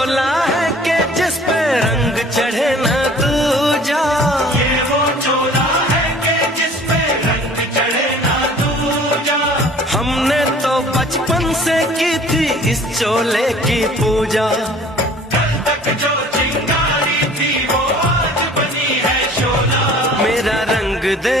चोला है कि जिस पे रंग चढ़े न दूजा। ये वो चोला है कि जिस पे रंग चढ़े ना दूजा। हमने तो बचपन से की थी इस चोले की पूजा। कल तक जो चिंगारी थी वो आज बनी है शोला। मेरा रंग दे